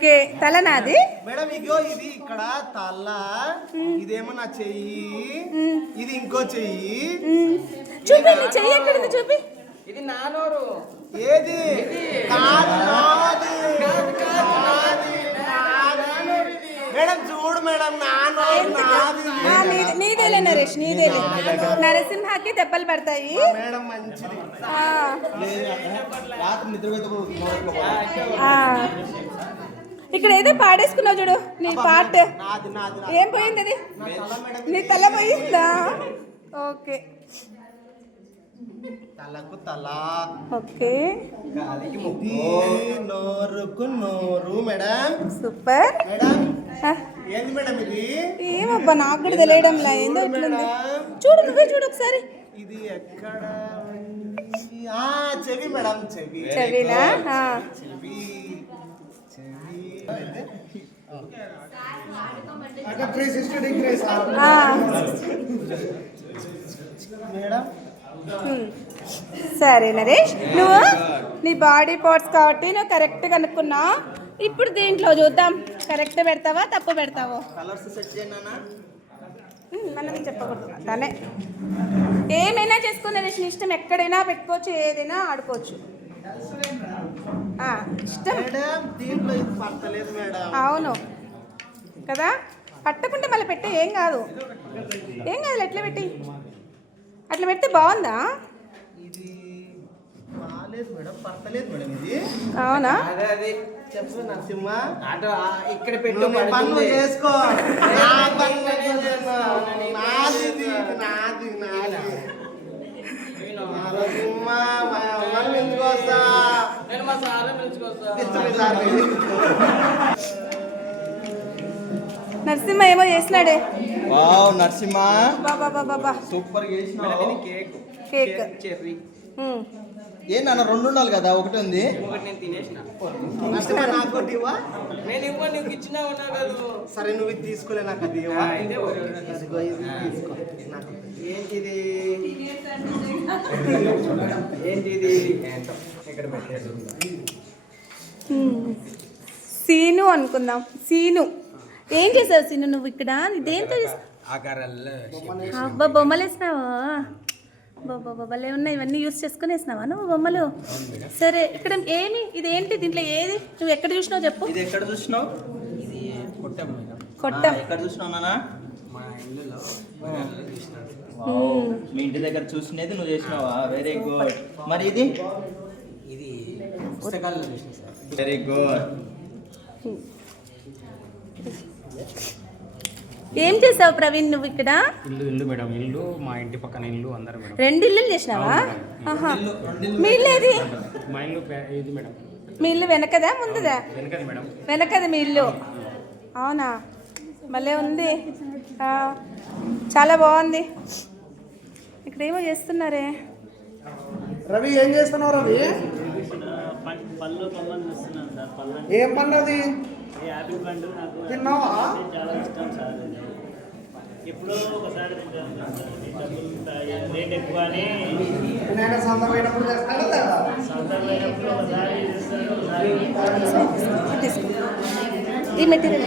Okay, తల నాది madam. ఇగో ఇది ఇక్కడ తల, ఇదేమో నా చెయ్యి, ఇది ఇంకో చెయ్యి. చూపి, నీ చెయ్యి ఎక్కడుంది చూపి. ఇది నానోరు. ఏది? కాదు, నాది. మేడం చూడు మేడం, నీదేలే నరేష్, నీదేలే. నరసింహకి దెబ్బలు పడతాయి మేడం. మంచిది. ఇక్కడ ఏదో పాడేసుకున్నావు చూడు, నీ పాట ఏం పోయింది? అది నీ తల పోయిందా? ఓకే, తలకు తల. ఓకే, నోరుకు నోరు. Madam super. మేడం ఏంది మేడం ఇది? ఏమబ్బా, నాకు కూడా తెలియడంలా. ఏందో ఇట్లుంది. చూడు, నువ్వే చూడు ఒకసారి. ఇది ఎక్కడ? చెవి మేడం, చెవి. చెవినా? చెవి. మేడం సరే నరేష్, నువ్వు నీ బాడీ పార్ట్స్ కాబట్టి నువ్వు కరెక్ట్గా అనుకున్నా. ఇప్పుడు దీంట్లో చూద్దాం, కరెక్ట్ పెడతావా తప్పు పెడతావో. కలర్స్ సెట్ చేయనా? మనం చెప్పకూడదు, తనే ఏమైనా చేసుకో నరేష్, నీ ఇష్టం. ఎక్కడైనా పెట్టుకోవచ్చు, ఏదైనా ఆడుకోవచ్చు, ఇష్టం. దీంట్లో ఇది పడతలేదు మేడం. అవును కదా, పట్టకుంటే మళ్ళీ పెట్టే. ఏం కాదు, ఏం కాదు. ఎట్లా పెట్టి, అట్లా పెడితే బాగుందా? ఇది బాలేదు మేడం, పడతలేదు మేడం. ఇది అవునా? అదే చెప్పు నరసింహ. ఇక్కడ పెట్టు, పన్ను చేసుకో. నాది నరసింహ ఏమో చేసినాడే. వావ్ నరసింహ, బాబా బాబా సూపర్ చేసినావు. Cake cherry. నాన్న రెండు ఉండాలి కదా, ఒకటి ఉంది. ఒకటి నేను తినేసిన. నాకు ఇవ్వా. నేను ఇవ్వ, నువ్వు ఇచ్చినా ఉన్నా కదా. సరే, నువ్వు ఇది తీసుకోలే, నాకు అది ఇవ్వా. తీసుకో. ఏంటిది? ఏంటిది? ఇక్కడ పెట్టేది సీను అనుకుందాం. సీను ఏం చేసావు సీను నువ్వు ఇక్కడ? దేంతో అబ్బా బొమ్మలు వేసినావా? బాబా బొమ్మలే ఉన్నాయి, ఇవన్నీ యూస్ చేసుకుని వేసినావా నువ్వు బొమ్మలు? సరే, ఇక్కడ ఏమి ఇదేంటి? దీంట్లో ఏది నువ్వు ఎక్కడ చూసినావు చెప్పు. ఇది ఎక్కడ చూసినావు? కొట్టం. ఎక్కడ చూసినావు నాన్న? మీ ఇంటి దగ్గర చూసినది నువ్వు చేసినావా? Very good. మరి ఇది పుస్తకాల్లో చూసిన సార్. Very good. ఏం చేసావు ప్రవీణ్ నువ్వు ఇక్కడ? ఇల్లు మేడం, ఇల్లు మా ఇంటి పక్కన ఇల్లు అందరు మేడం. 2 ఇల్లులు చేసినావా? మీ ఇల్లు ఏది? మా ఇల్లు ఇది మేడం. మీ ఇల్లు వెనకదా ముందుదా? వెనకది మేడం. వెనకది మీ ఇల్లు. అవునా, భలే ఉంది. చాలా బాగుంది. ఇక్కడ ఏమో చేస్తున్నారే. రవి ఏం చేస్తున్నావు? రవి ఏం పండు అది? తిన్నావా? ఎప్పుడో ఒకసారి రేట్ ఎక్కువనే సొంత పోయినప్పుడు చేస్తాను కదా. సొంత పోయినప్పుడు ఒకసారి ఈ మెటీరియల్